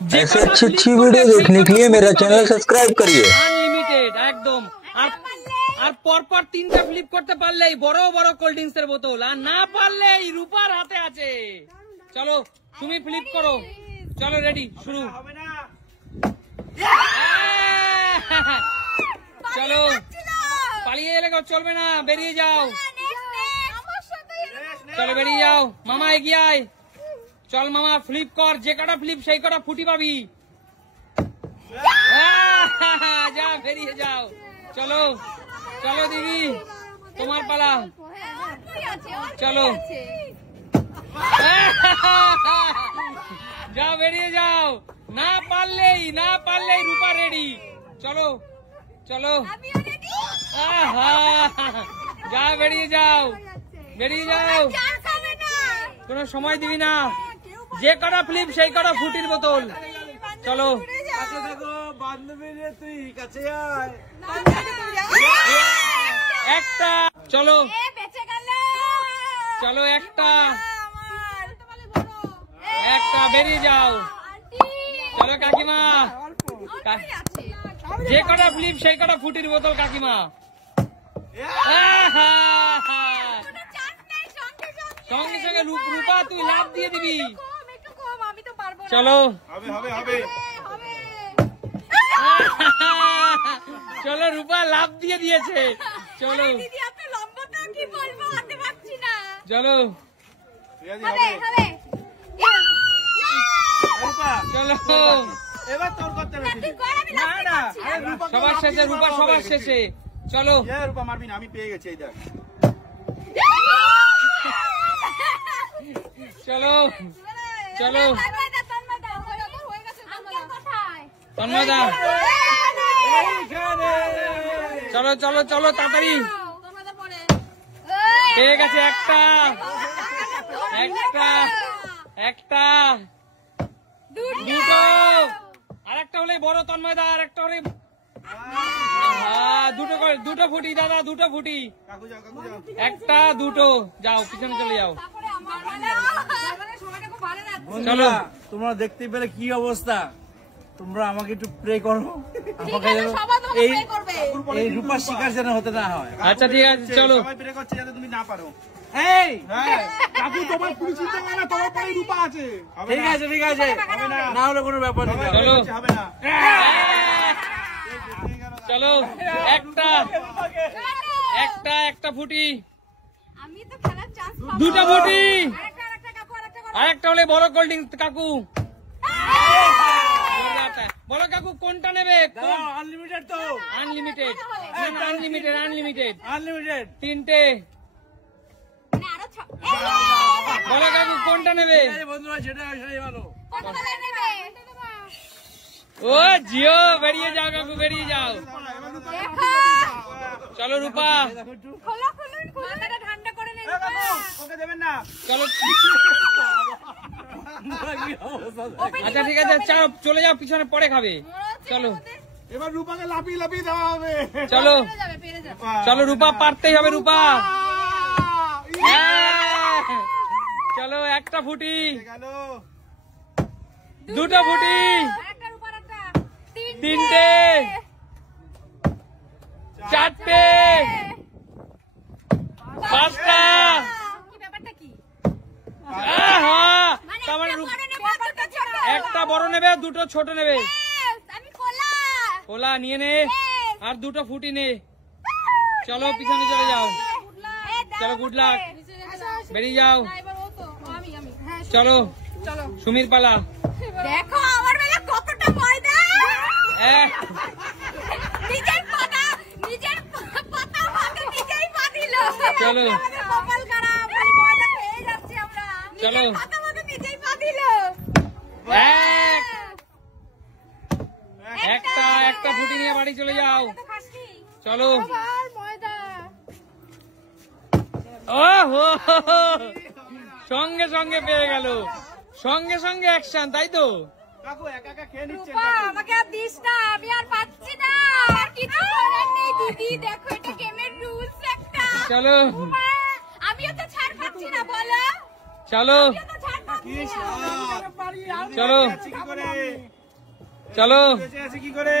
ऐसे अच्छी वीडियो देखने के लिए मेरा चैनल सब्सक्राइब करिए। আনলিমিটেড একদম। আর পরপর তিনটা ফ্লিপ করতে পারলেই বড় বড় কোল্ড ড্রিঙ্কস এর বোতল, আর না পারলেই রূপার হাতে আছে। চলো তুমি ফ্লিপ করো, চলো রেডি শুরু। চলো পালিয়ে এলে চলবে না, বেরিয়ে যাও। চলো বেরিয়ে যাও, মামা এগিয়ে আয়। চল মামা ফ্লিপ কর, যে কটা ফ্লিপ সেই কটা ফুটি পাবি। যা বেরিয়ে যাও। চলো চলো দিদি তোমার পালা, চলো যাও বেরিয়ে যাও। না পারলেই রূপা রেডি। চলো চলো যা বেরিয়ে যাও, বেরিয়ে যাও, কোনো সময় দিবি না। যে কটা ফ্লিপ সেই কটা ফুটির বোতল। চলো একটা, চলো চলো একটা বেরিয়ে যাও। চলো কাকিমা, যে কটা ফ্লিপ সেই কটা ফুটির বোতল কাকিমা। সঙ্গে সঙ্গে রূপা তুই লাভ দিয়ে দিবি। চলো চলো রূপা লাভ দিয়ে দিয়েছে। চলো চলো চলো সবার শেষে রূপা, সবার শেষে। চলো রূপা মারবি না, আমি পেয়ে গেছি। চলো চলো তন্ময়দা, চলো চলো চলো তাড়াতাড়ি। পেয়ে গেছে একটা, একটা একটা দুটো, আর একটা হলে বড় তন্ময়দা, আর একটা হলে দুটো ফুটি দাদা, দুটো ফুটি। একটা দুটো, যাও পিছনে চলে যাও। চলো তোমরা দেখতে পেলে কি অবস্থা, তোমরা আমাকে একটু প্রে করো, আমাকে এই রূপার শিকার যেন হতে না হয়। আচ্ছা ঠিক আছে, চলো সবাই প্রে করছে যাতে তুমি না পারো। কাকু তোমার পুরো চিন্তা করে না, তোমার পরে রূপা আছে। ঠিক আছে ঠিক আছে, না হলে কোনো ব্যাপার নেই। চলো হবে না। চলো একটা একটা একটা ফুটি, দুটো ফুটি, আর একটা হলে বড় কোল্ড ড্রিঙ্কস। কাকু বলো কাকু কোনটা নেবে? আনলিমিটেড তো, আনলিমিটেড আনলিমিটেড আনলিমিটেড আনলিমিটেড তিনটে। বলো কাকু কোনটা নেবে? বন্ধুরা যেটা সেটাই ভালো। ও জিও বেরিয়ে যাও কাকু, বেরিয়ে যাও। চলো রূপা, চলো আচ্ছা ঠিক আছে, চলো চলে যাও, পিছনে পরে খাবে। চলো এবার রূপাকে লাফিয়ে লাফিয়ে দেওয়া হবে। চলো চলো রূপা, পারতেই হবে রূপা। চলো একটা ফুটি, দুটো ফুটি, তিনটে, চারটে, পাঁচটা। একটা বড় নেবে, দুটো ছোট নেবে। কোলা নিয়ে নে, আর দুটো ফুটি নে। চলো পিছনে চলে যাও। চলো গুড লাক, বেরিয়ে যাও। চলো সুমির পালা। দেখো আমার বেলা কতটা ময়দা, নিজের পাতা নিজেই পাতিল। চলো কপাল খারাপ, ময়দা খেয়ে যাচ্ছি আমরা। চলো নিজেই পাতিল। একটা একটা ফুটি নিয়ে বাড়ি চলে যাও। চলো সঙ্গে সঙ্গে পেয়ে গেল, সঙ্গে সঙ্গে অ্যাকশন, তাই তো? কাকু একা একা খেয়ে নিচ্ছে। আমাকে আর দিস না, আমি আর পাচ্ছি না, আর কিছু করার নেই দিদি। দেখো এটা গেমের রুলস একটা। চলো আমিও তো ছাড় পাচ্ছি না, বলো। চলো ছাড় পাচ্ছি না। চলো কি করে চলো বেঁচে আছে কি করে?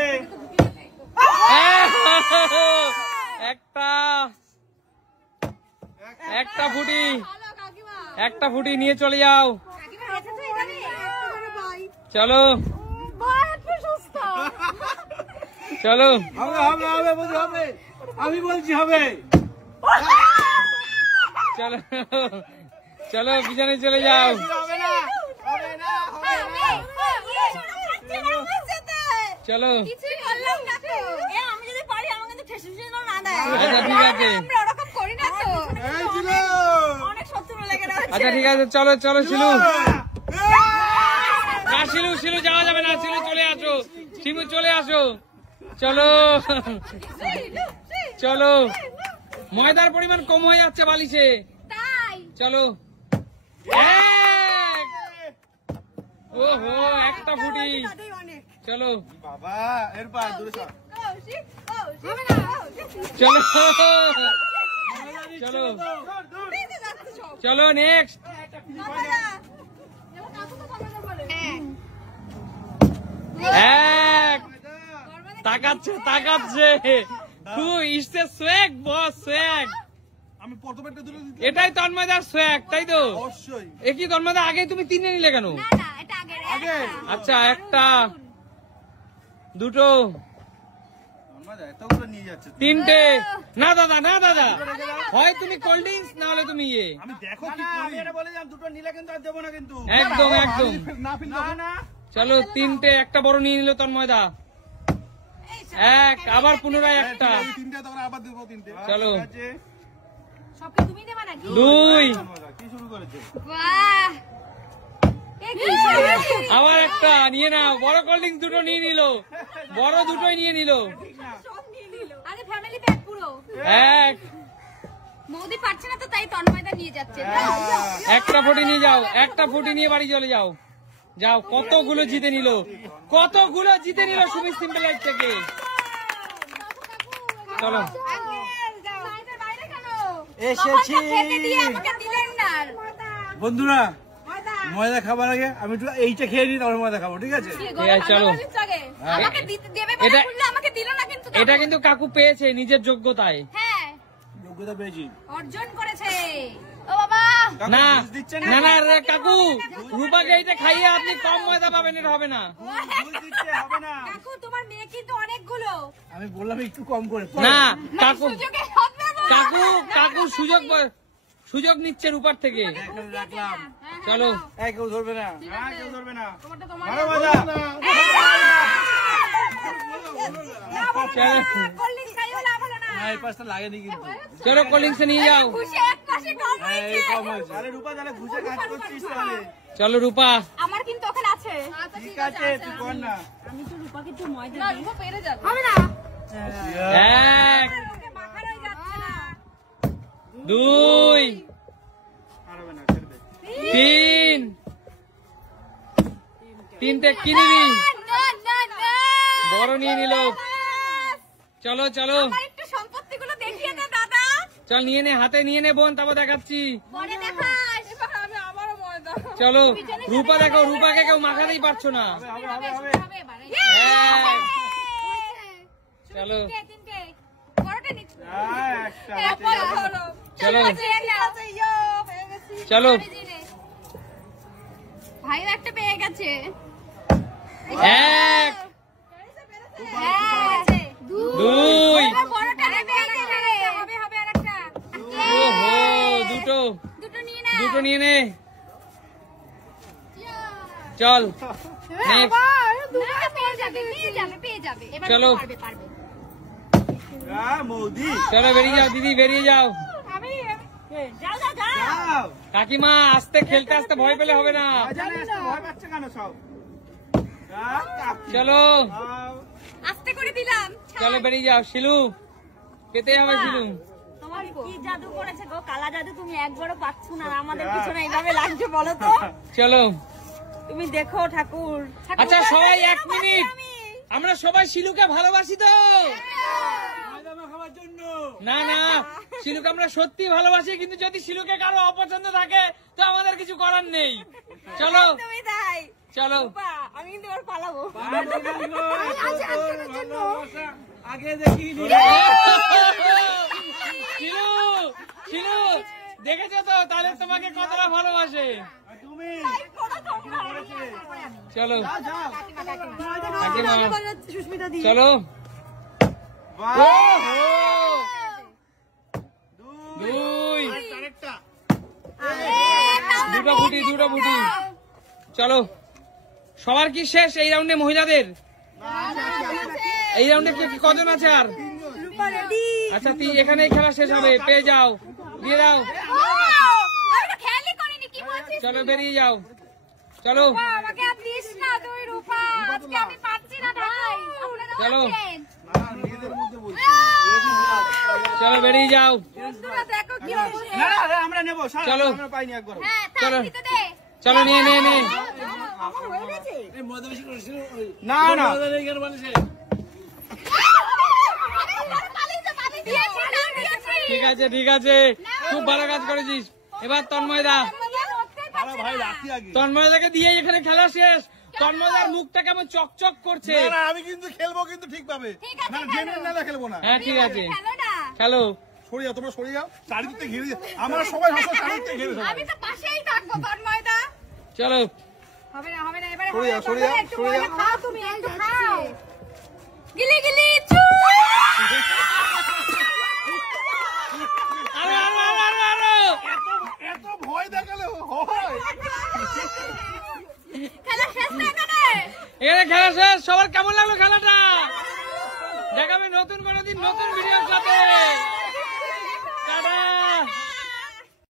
একটা ফুটি, একটা ফুটি নিয়ে চলে যাও। চলো চলো হবে হবে হবে বলছি হবে, আমি বলছি হবে। চলো চলো পিছনে চলে যাও। হবে না হবে না হবে না। চলো কিছুই বললাম না তো। আমি যদি পারি আমাকে তো ঠেসে ঠেসে না দেয়। আচ্ছা ঠিক আছে, আমরা ওরকম করি না তো। এই ছিল। অনেক শত্রু লেগে আছে। আচ্ছা ঠিক আছে, চলো চলো শিলু। না শিলু, শিলু যাওয়া যাবে না, শিলু চলে আসো, শিলু চলে আসো। চলো চলো, ময়দার পরিমাণ কম হয়ে যাচ্ছে বালিশে। তাই চলো ওহো একটা ফুটি। চলো বাবা এরপর দূরে সর। চলো চলো চলো নেক্সট। এক তাকাচ্ছে তাকাচ্ছে। ইসে সোয়াগ বস সোয়াগ। আমি প্রথমেরটা তুলে দিতে এটাই তন্ময়দার সোয়াগ, তাই তো? অবশ্যই। এ কি তন্ময়দা আগে তুমি তিনে নিলে কেন? না না এটা আগে আচ্ছা একটা দুটো আমাদের এতগুলো নিয়ে যাচ্ছে। তিনটে। না দাদা না দাদা, হয় তুমি কোল্ড ড্রিঙ্কস না হলে তুমি ইয়ে। আমি দেখো না কি না করি। আমি এটা বলে যাম, দুটো নিলে কিন্তু আর দেবো না কিন্তু। একদম একদম। না ফিল না না চলো তিনটে, একটা বড় নিয়ে নিল তন্ময়দা। এক আবার পুনরায় একটা। আমি তিনটে তখন আবার দেবো তিনটে। চলো ঠিক আছে। সবকে তুমি দেবা নাকি? দুই কি শুরু করেছে? বাহ এ কি আবার একটা নিয়ে নাও। বড় কোল্ড ড্রিঙ্কস দুটো নিয়ে নিল, বড় দুটোই নিয়ে নিল। আগে ফ্যামিলি প্যাক পুরো। এক মোদি পারছে না তো তাই তন্ময়দা নিয়ে যাচ্ছে। একটা ফুটি নিয়ে যাও, একটা ফুটি নিয়ে বাড়ি চলে যাও। যাও, কতগুলো জিতে নিল, কতগুলো জিতে নিল সুমি সিম্পল লাইফ থেকে। চলো এসেছি। আমাকে দিলেন না। বন্ধুরা ময়দা খাবার আগে আমি একটু এইটা খেয়ে নিই, তারপর ময়দা খাবো, ঠিক আছে? ঠিক আছে, চলো। আমাকে দেবে বলে এটা- বললে আমাকে দিল না কিন্তু। এটা কিন্তু কাকু পেয়েছে নিজের যোগ্যতায়। হ্যাঁ যোগ্যতা পেয়েছি। অর্জন করেছে। ও বাবা কাকু, না বুঝ দিচ্ছেন না না রে কাকু, রূপাকে এইটা খাইয়ে আপনি কম ময়দা পাবেন, এটা হবে না। বুঝ দিচ্ছে, হবে না। কাকু তোমার মেয়ে কিন্তু অনেকগুলো। আমি বললাম একটু কম করে। না কাকু, সুযোগে হবে না। কাকু কাকু সুযোগ নিচ্ছে রূপার থেকে। রাখলাম। চলো কেউ ধরবে না। কেউ ধরবে না। তোমারটা তোমার। মারো মজা। চলো কোল্ড খাইও লাভ হলো না। না, এই পাশটা লাগেনি কিন্তু। চলো কোল্ড ড্রিঙ্কস নিয়ে যাও। খুশি এক পাশে কম হ্যাঁ, এই হয়েছে। কম হয়েছে। আরে রূপা তাহলে ঘুষে কাজ করছিস তাহলে। চলো রূপা। আমার কিন্তু ওখানে আছে। ঠিক আছে, তুই কর না। না রূপা পেরে যাবে। হবে না। এক মাখানো যাচ্ছে না। দুই আর হবে না, ছেড়ে দে। তিন, তিনটে কি নিবি? না না না। বড় নিয়ে নিল। চলো চলো আমার একটু সম্পত্তিগুলো দেখিয়ে দে দাদা। চল নিয়ে নে, হাতে নিয়ে নে বোন, তারপর দেখাচ্ছি। পরে দেখাস। আমি আবারও ময়দা। চলো রূপা দেখো, রূপাকে কেউ মাখাতেই পারছো না। হবে, হবে, হবে। এক। চলো তিনটে। বড়টা নিচ্ছি। একটা। চলো চলো চলো ভাইও একটা পেয়ে গেছে। এক দুই। এবার বড়টা নেবে। হবে হবে আরেকটা। ওহো দুটো, দুটো নিয়ে না। দুটো নিয়ে নে। চল নেক্সট। দুটো পেয়ে যাবে পেয়ে যাবে পেয়ে যাবে। এবার চলো। পারবে পারবে। মৌদি চলো বেরিয়ে যাও দিদি, বেরিয়ে যাও। আমি যাও যাও যাও। যাও। কাকিমা আস্তে খেলতে, আসতে ভয় পেলে হবে না। জানে আজকে ভয় পাচ্ছে কেন সব? যাও, কাকু। চলো যাও। আস্তে করে দিলাম। চলো বেরিয়ে যাও। শিলু পেতে হবে, শিলু। তোমার কি জাদু করেছে গো? কালা জাদু তুমি একবারও পাচ্ছ না। আমাদের পিছনে এইভাবে লাগছে বলো তো? চলো তুমি দেখো ঠাকুর। আচ্ছা সবাই 1 মিনিট, আমরা সবাই শিলুকে ভালোবাসি তো? ময়দা মাখাবার জন্য। না না, শিলুকে আমরা সত্যি ভালোবাসি, কিন্তু যদি শিলুকে কারো অপছন্দ থাকে তো আমাদের কিছু করার নেই। চলো তুমি তাই। চলো আমি কিন্তু এবার পালাবো। আগে দেখিনি। শিলু শিলু দেখেছো তো তাহলে তোমাকে কতটা ভালোবাসে। তুমি চলো সুস্মিতা দি চলো দুই দুটো ফুটি চলো সবার কি শেষ এই রাউন্ডে মহিলাদের? এই রাউন্ডে কজন আছে আর? আচ্ছা এখানেই খেলা শেষ হবে, পেয়ে যাও, দিয়ে দাও। চলো বেরিয়ে যাও, চলো চলো চলো বেরিয়ে যাও, আমরা নেবো। চলো আমরা পাইনি একবার। চলো চলো নিয়ে নিয়ে নিয়ে না না ঠিক আছে ঠিক আছে, খুব ভালো কাজ করেছিস। এবার তন্ময়দা, ভাই রাখি আগে। তন্ময়দাকে দিয়ে এখানে খেলা শেষ। তন্ময়দার মুখটা কেমন চকচক করছে। না আমি কিন্তু খেলবো, কিন্তু ঠিকভাবে না, জেনে না খেলবো না। হ্যাঁ ঠিক আছে খেলো। সরে যাও, তোমরা সরে যাও, চারিদিকে ঘিরে আমরা সবাই হাসো, চারিদিকে ঘিরে সবাই। আমি তো পাশেই থাকবো তন্ময়দা। চলো হবে না এবারে সরে যাও, সরে যাও, সরে যাও। খাও তুমি একটু খাও। গিলি গিলি চু। আরো আরো আরো আরো আরো এত ভয় দেখালে হয়? খেলা শেষ না এখানে। এখানে খেলা শেষ। সবার কেমন লাগলো খেলাটা? দেখাবে নতুন কোনো দিন নতুন ভিডিওর সাথে।